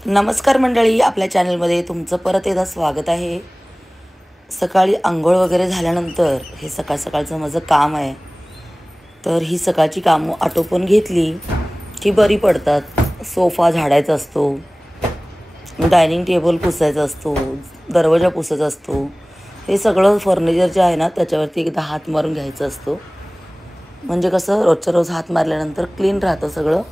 नमस्कार मंडळी, आपल्या चॅनलमध्ये तुमचं परत एकदा स्वागत आहे। सकाळी अंघोळ वगैरे झाल्यानंतर हे सकाळ सकाळचं माझं काम आहे, तर ही सकाळची कामं आटोपून घेतली की बरी पडतात। सोफा झाडायचा असतो, डायनिंग टेबल पुसायचा असतो, दरवाजा पुसायचा असतो, हे सगळं फर्निचर जे आहे ना त्याच्यावरती एकदा हात मारून घ्यायचा असतो, म्हणजे कसं रोजच्या रोज हात मारल्यानंतर क्लीन राहतं सगळं।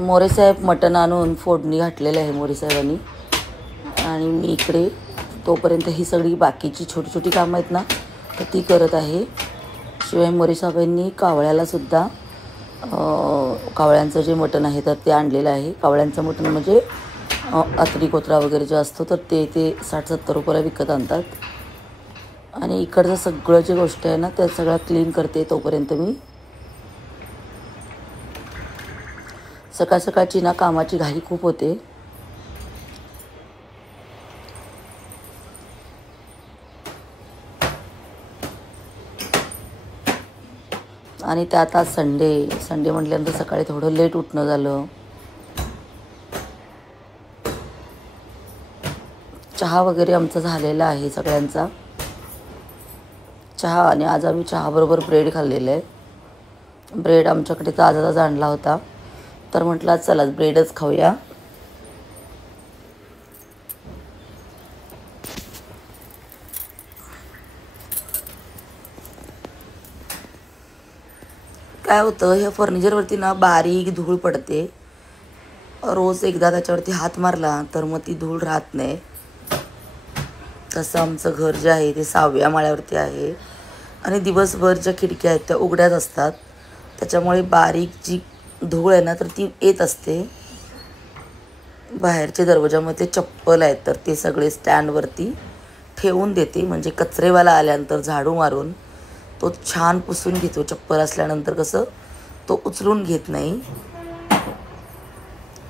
मोरेसाहेब मटण आणून फोडणी घातलेलं आहे मोरेसाहेबांनी, आणि मी इकडे तोपर्यंत ही सगळी बाकीची छोटी छोटी कामं आहेत ना तर ती करत आहे। शिवाय मोरेसाहेबांनी कावळ्यालासुद्धा कावळ्यांचं जे मटण आहे तर ते आणलेलं आहे। कावळ्यांचं मटण म्हणजे अत्री कोत्रा वगैरे जे असतो तर ते 60-70 रुपयाला विकत आणतात। आणि इकडचं सगळं जे गोष्ट आहे ना त्या सगळं क्लीन करते तोपर्यंत मी सकाळ सकाळची ना कामाची घाई खूप होते। आणि त्यात आज संडे म्हटल्यानंतर सकाळी थोडं लेट उठणं झालं। चहा वगैरे आमचा झालेला आहे सगळ्यांचा चहा, आणि आज आम्ही चहाबरोबर ब्रेड खाल्लेलं आहे। ब्रेड आमच्याकडे ताजा आणला होता, तर म्हटलं चला ब्रेडच खाऊया। काय होतं, ह्या फर्निचरवरती ना बारीक धूळ पडते, रोज एकदा त्याच्यावरती हात मारला तर मग ती धूळ राहत नाही। तसं आमचं घर जे आहे ते 6व्या माळ्यावरती आहे, आणि दिवसभर ज्या खिडक्या आहेत त्या उघड्याच असतात, त्याच्यामुळे बारीक जी धूळ आहे ना तर ती येत असते। बाहेरच्या दरवाजामध्ये चप्पल आहेत तर ते सगळे स्टँडवरती ठेवून देते, म्हणजे कचरेवाला आल्यानंतर झाडू मारून तो छान पुसून घेतो। चप्पल असल्यानंतर कसं तो उचलून घेत नाही।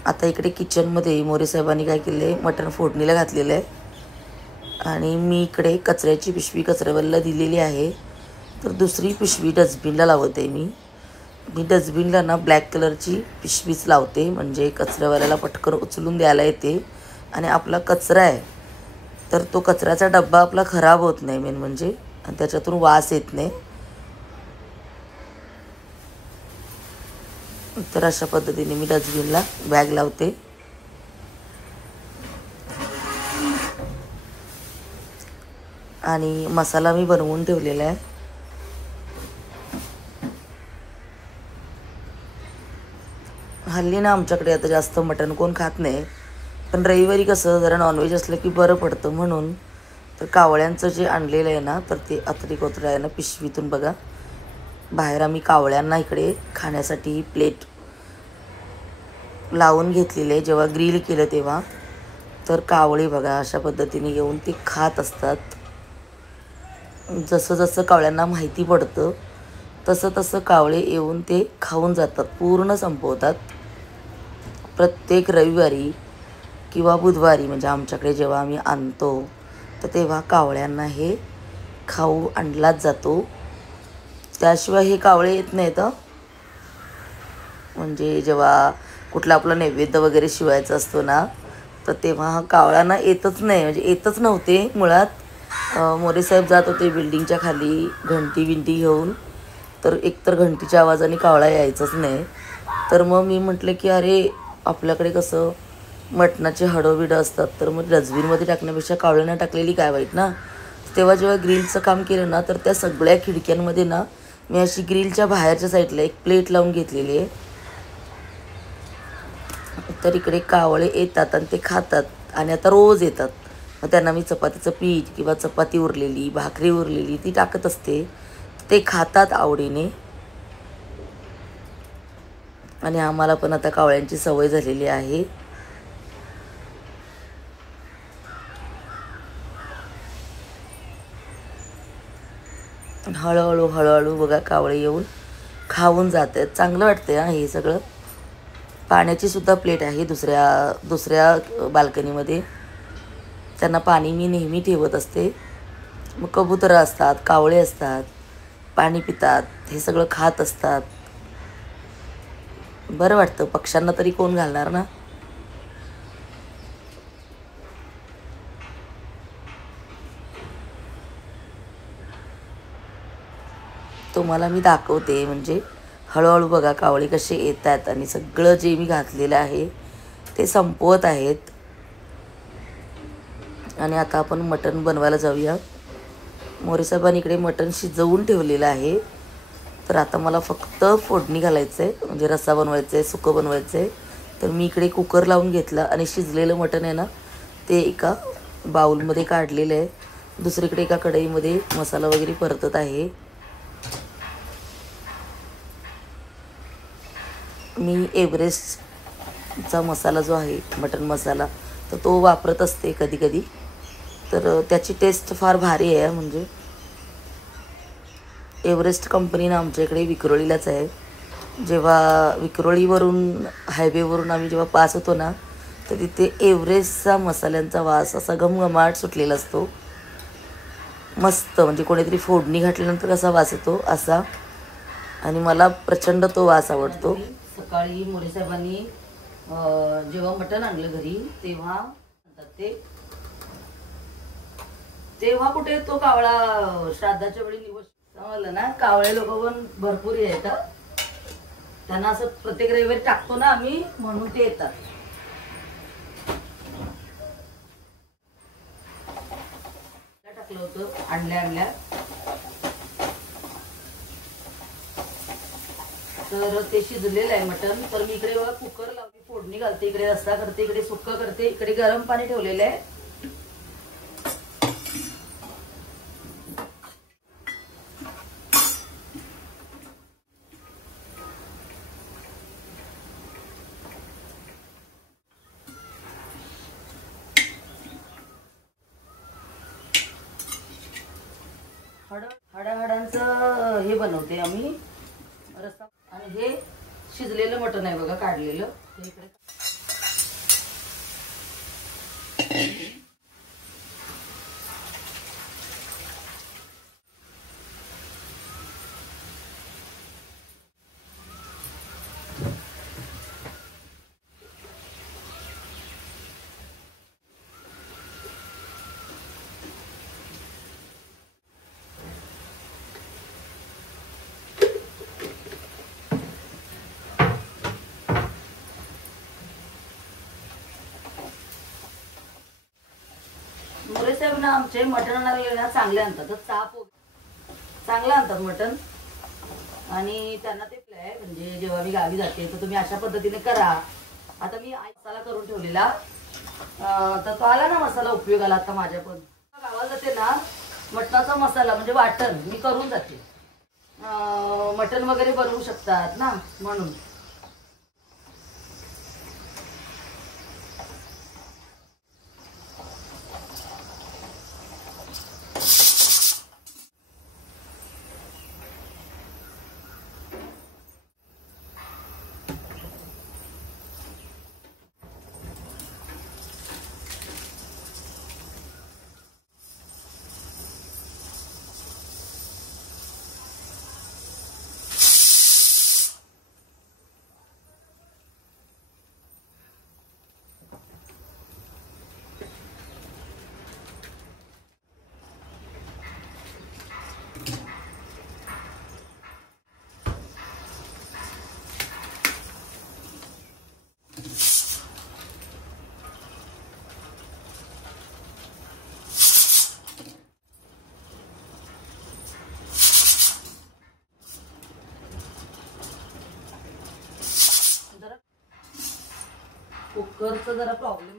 आता इकडे किचनमध्ये मोरेसाहेबांनी काय केले, मटण फोडणीला घातलेलं आहे, आणि मी इकडे कचऱ्याची पिशवी कचऱ्यावाल्याला दिलेली आहे, तर दुसरी पिशवी डस्टबिनला लावते। मी डस्टबिनला ना ब्लॅक कलरची पिशवीच लावते, म्हणजे कचऱ्यावाल्याला पटकन उचलून द्यायला येते, आणि आपला कचरा आहे तर तो कचऱ्याचा डब्बा आपला खराब होत नाही मेन म्हणजे, आणि त्याच्यातून वास येत नाही। तर अशा पद्धतीने मी डस्टबिनला बॅग लावते। आणि मसाला मी बनवून ठेवलेला आहे। हल्ली ना आमच्याकडे आता जास्त मटण कोण खात नाही, पण रविवारी कसं जरा नॉनव्हेज असलं की बरं पडतं म्हणून तर कावळ्यांचं जे आणलेलं आहे ना तर ते अत्री कोत्रा आहे ना पिशवीतून बघा, बाहेर आम्ही कावळ्यांना इकडे खाण्यासाठी प्लेट लावून घेतलेले आहे। जेव्हा ग्रिल केलं तेव्हा तर कावळे बघा अशा पद्धतीने येऊन ते खात असतात। जसं जसं कावळ्यांना माहिती पडतं तसं तसं कावळे येऊन ते खाऊन जातात, पूर्ण संपवतात। प्रत्येक रविवारी किंवा बुधवारी म्हणजे आमच्याकडे जेव्हा आम्ही आणतो तर तेव्हा कावळ्यांना हे खाऊ आणलाच जातो, त्याशिवाय हे कावळे येत नाहीत। म्हणजे जेव्हा कुठला आपला नैवेद्य वगैरे शिवायचा असतो ना तर तेव्हा कावळ्यांना येतच नाही, म्हणजे येतच नव्हते मुळात। मोरेसाहेब जात होते बिल्डिंगच्या खाली घंटी घेऊन, तर एकतर घंटीच्या आवाजाने कावळा यायचंच नाही। तर मग मी म्हटलं की अरे आपल्याकडे कसं मटणाचे हडं असतात, तर मग डस्टबिनमध्ये टाकण्यापेक्षा कावळ्यांना टाकलेली काय वाईट ना। तेव्हा जेव्हा ग्रिलचं काम केलं ना तर त्या सगळ्या खिडक्यांमध्ये ना मी अशी ग्रिलच्या बाहेरच्या साईडला एक प्लेट लावून घेतलेली आहे, तर इकडे कावळे येतात आणि ते खातात, आणि आता रोज येतात। मग त्यांना मी चपातीचं पीठ किंवा चपाती उरलेली भाकरी उरलेली ती टाकत असते, ते खातात आवडीने। आणि आम्हाला पण आता कावळ्यांची सवय झालेली आहे। हळूहळू हळूहळू बघा कावळे येऊन खाऊन जात आहेत. चांगलं वाटतं हां हे सगळं. पाण्याची सुद्धा प्लेट आहे दुसऱ्या बाल्कनीमध्ये. त्यांना पाणी मी नेहमी ठेवत असते. मग कबुतरं असतात, कावळे असतात, पाणी पितात, हे सगळं खात असतात. बरं वाटतं. पक्ष्यांना तरी कोण घालणार ना. तुम्हाला मी दाखवते म्हणजे हळूहळू बघा कावळे कसे येत आहेत आणि सगळं जे मी घातलेलं आहे ते संपवत आहेत. आणि आता आपण मटण बनवायला जाऊया. मोरेसाहेबांनी इकडे मटण शिजवून ठेवलेलं आहे. तर आता मला फक्त फोडणी घालायचं आहे, म्हणजे रस्सा बनवायचा आहे, सुकं बनवायचं आहे. तर मी इकडे कुकर लावून घेतला आणि शिजलेलं मटण आहे ना ते एका बाउलमध्ये काढलेलं आहे. दुसरीकडे एका कढईमध्ये मसाला वगैरे परतत आहे. मी एव्हरेस्टचा मसाला जो आहे मटण मसाला तर तो वापरत असते कधी कधी. तर त्याची टेस्ट फार भारी आहे. म्हणजे एव्हरेस्ट कंपनीनं आमच्या इकडे विक्रोळीलाच आहे. जेव्हा विक्रोळीवरून हायवेवरून आम्ही जेव्हा पास होतो ना तर तिथे एव्हरेस्टचा मसाल्यांचा वास असा घमघमाट सुटलेला असतो. मस्त म्हणजे कोणीतरी फोडणी घातल्यानंतर कसा वास येतो असा. आणि मला प्रचंड तो वास आवडतो. सकाळी मोरेसाहेबांनी जेव्हा मटण आणलं घरी तेव्हा तेव्हा कुठे तो कावळा श्राद्धाच्या वेळी निवड समजलं ना. कावळे लोक पण भरपूर येतात. त्यांना असं प्रत्येक रविवारी टाकतो ना आम्ही म्हणून ते येतात. टाकलं होतं आणल्या तर ते शिजलेलं आहे मटण. तर मी इकडे बघा कुकर लावते, फोडणी घालते, इकडे रस्सा करते, इकडे सुक्का करते, इकडे गरम पाणी ठेवलेलं आहे. हाडांचं हे बनवते आम्ही रस्सा. आणि हे शिजलेलं मटण आहे बघा काढलेलं. हे इकडे मोरेसाहेब ना आमचे मटण चांगले आणतात. ताप चांगलं आणतात मटण. आणि त्यांना ते आहे म्हणजे जेव्हा मी गावी जाते तर तुम्ही अशा पद्धतीने करा. आता मी मसाला करून ठेवलेला तर तो आला ना मसाला उपयोगाला. आता माझ्या पण गावाला जाते ना मटणाचा मसाला म्हणजे वाटण मी करून जाते. मटण वगैरे बनवू शकतात ना म्हणून. कुकरचा जरा प्रॉब्लेम.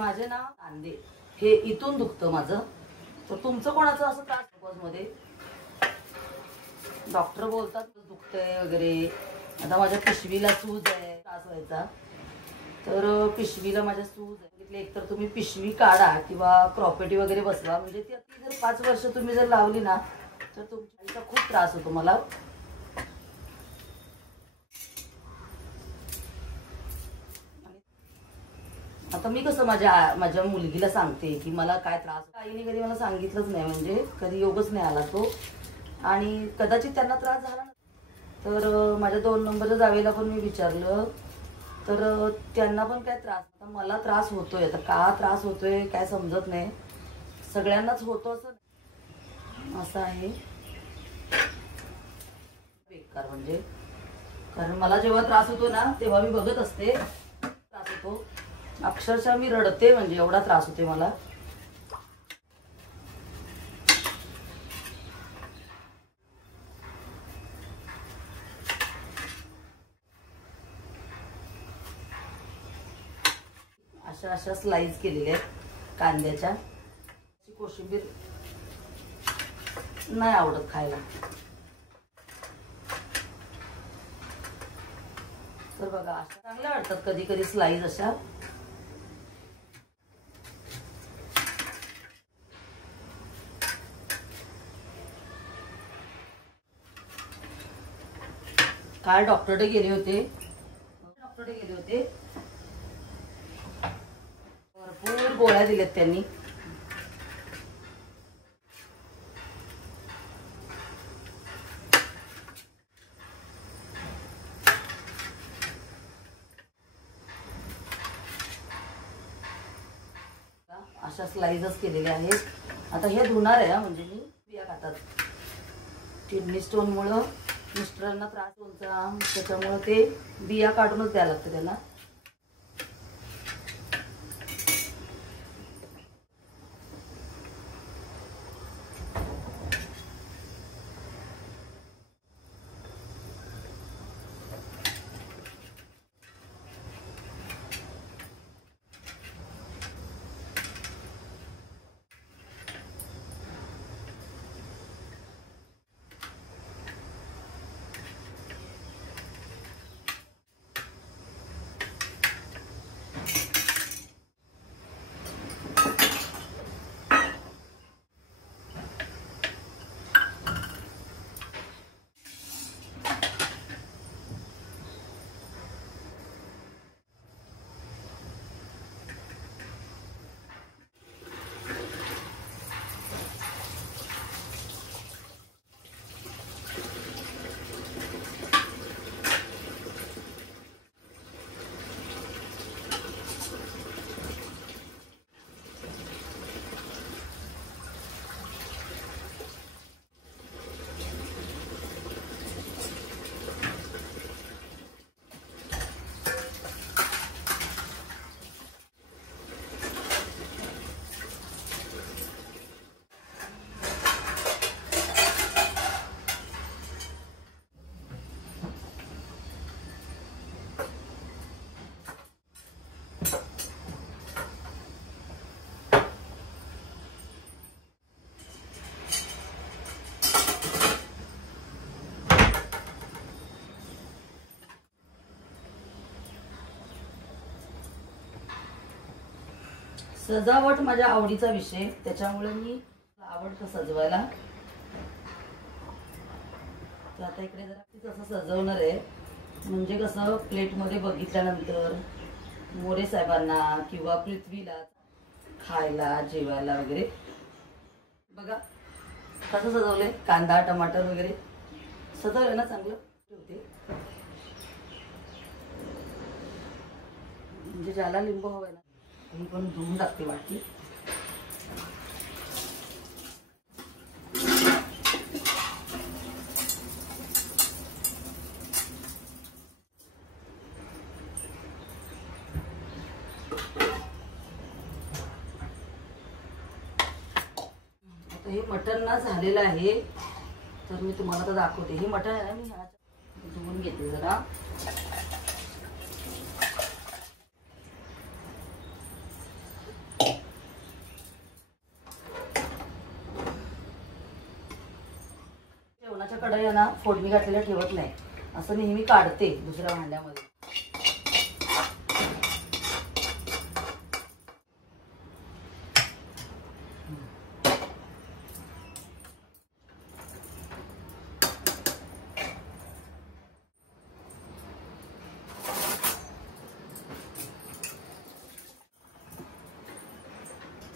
माझे ना कांदे हे इथून दुखतं माझं. तर तुमचं कोणाचं असं त्रास मध्ये डॉक्टर बोलतात दुखतंय वगैरे. आता माझ्या पिशवीला सूज आहे, त्रास व्हायचा. तर पिशवीला माझ्या सूज आहे. एक तर तुम्ही पिशवी काढा किंवा क्रॉपेटी वगैरे बसवा. म्हणजे ती जर 5 वर्ष तुम्ही जर लावली ना तर तुमच्या खूप त्रास होतो मला. आता मी कसं माझ्या मुलगीला सांगते की मला काय त्रास. आईने कधी मला सांगितलंच नाही, म्हणजे कधी योगच नाही आला तो. आणि कदाचित त्यांना त्रास झाला ना. तर माझ्या 2 नंबरच्या जावेला पण मी विचारलं तर त्यांना पण काय त्रास. आता मला त्रास होतोय. आता का त्रास होतोय काय समजत नाही. सगळ्यांनाच होतो असं आहे. बेकार म्हणजे. कारण मला जेव्हा त्रास होतो ना तेव्हा मी बघत असते त्रास होतो. अक्षरशः मी रडते, म्हणजे एवढा त्रास होते मला. अशा स्लाइस केलेल्या आहेत कांद्याच्या. कोशिंबीर नाही आवडत खायला. तर बघा अशा चांगल्या वाटतात कधी कधी स्लाइस अशा. काल डॉक्टरकडे गेले होते. भरपूर गोळ्या दिल्यात त्यांनी. अशा स्लाइसच केलेल्या आहेत. आता हे धुणार आहे, म्हणजे मी बिया खातात. किडनी स्टोन मुळे मिस्टरांना त्रास होता, त्याच्यामुळे ते बिया काढूनच द्यायला लागतं त्यांना. सजावट माझ्या आवडीचा विषय, त्याच्यामुळे मी आवडतं सजवायला. तर आता इकडे जरा कसं सजवणार आहे, म्हणजे कसं प्लेटमध्ये बघितल्यानंतर मोरे साहेबांना किंवा पृथ्वीला खायला जेवायला वगैरे. बघा कसं सजवलंय, कांदा टमाटर वगैरे सजवलंय ना चांगलं. ठेवते म्हणजे ज्याला लिंबू हवंय ना मी पण धुवून टाकते वाटी. आता हे मटण ना झालेलं आहे, तर मी तुम्हाला तर दाखवते. हे मटण आहे ना, मी धुवून घेते जरा. जेवणाच्या कढया ना फोडणी घातलेल्या ठेवत नाही, असं नेहमी काढते दुसऱ्या भांड्यामध्ये.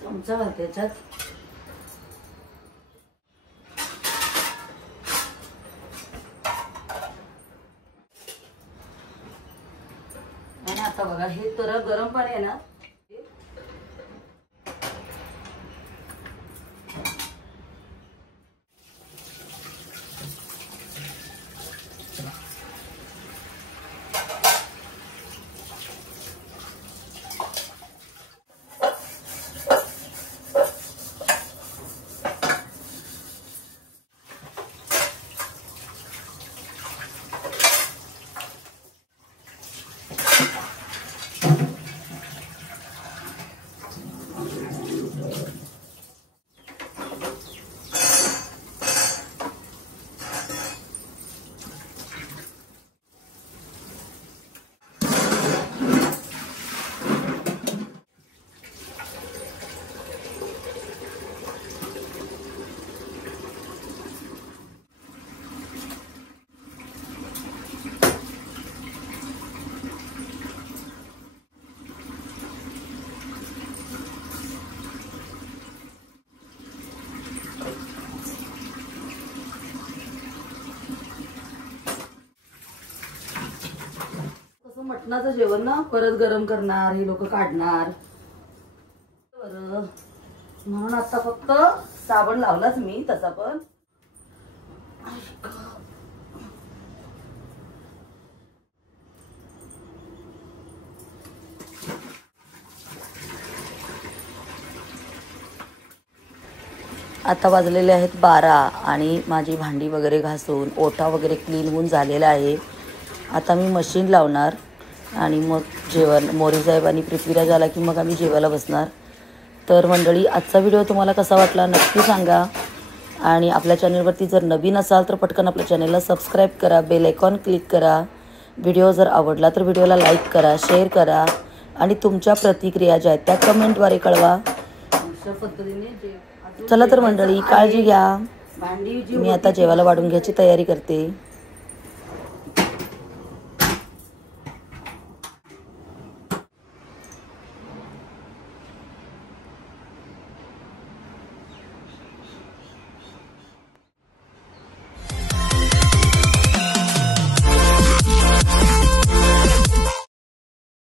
चमचा घालते याच्यात. आणि आता बघा हे तर गरम पाणी आहे ना, मटणाचं जेवण ना परत गरम करणार, हे लोक काढणार बरं, म्हणून आता फक्त साबण लावलाच मी. तसा पण आता वाजलेले आहेत 12 आणि माझी भांडी वगैरे घासून ओटा वगैरे क्लीन होऊन झालेला आहे. आता मी मशीन लावणार आणि मग जेवण मोरे साहेब आणि पृथ्वीराज आला की मग आम्ही जेवायला बसणार. तर मंडळी, आजचा व्हिडिओ तुम्हाला कसा वाटला नक्की सांगा. आणि आपल्या चॅनलवरती जर नवीन असाल तर पटकन आपल्या चॅनलला सबस्क्राईब करा, बेल आयकॉन क्लिक करा. व्हिडिओ जर आवडला तर व्हिडिओला लाईक करा, शेअर करा आणि तुमच्या प्रतिक्रिया ज्या आहेत त्या कमेंटद्वारे कळवा. अशा पद्धतीने चला तर मंडळी, काळजी घ्या. मी आता जेवायला वाढून घ्यायची तयारी करते.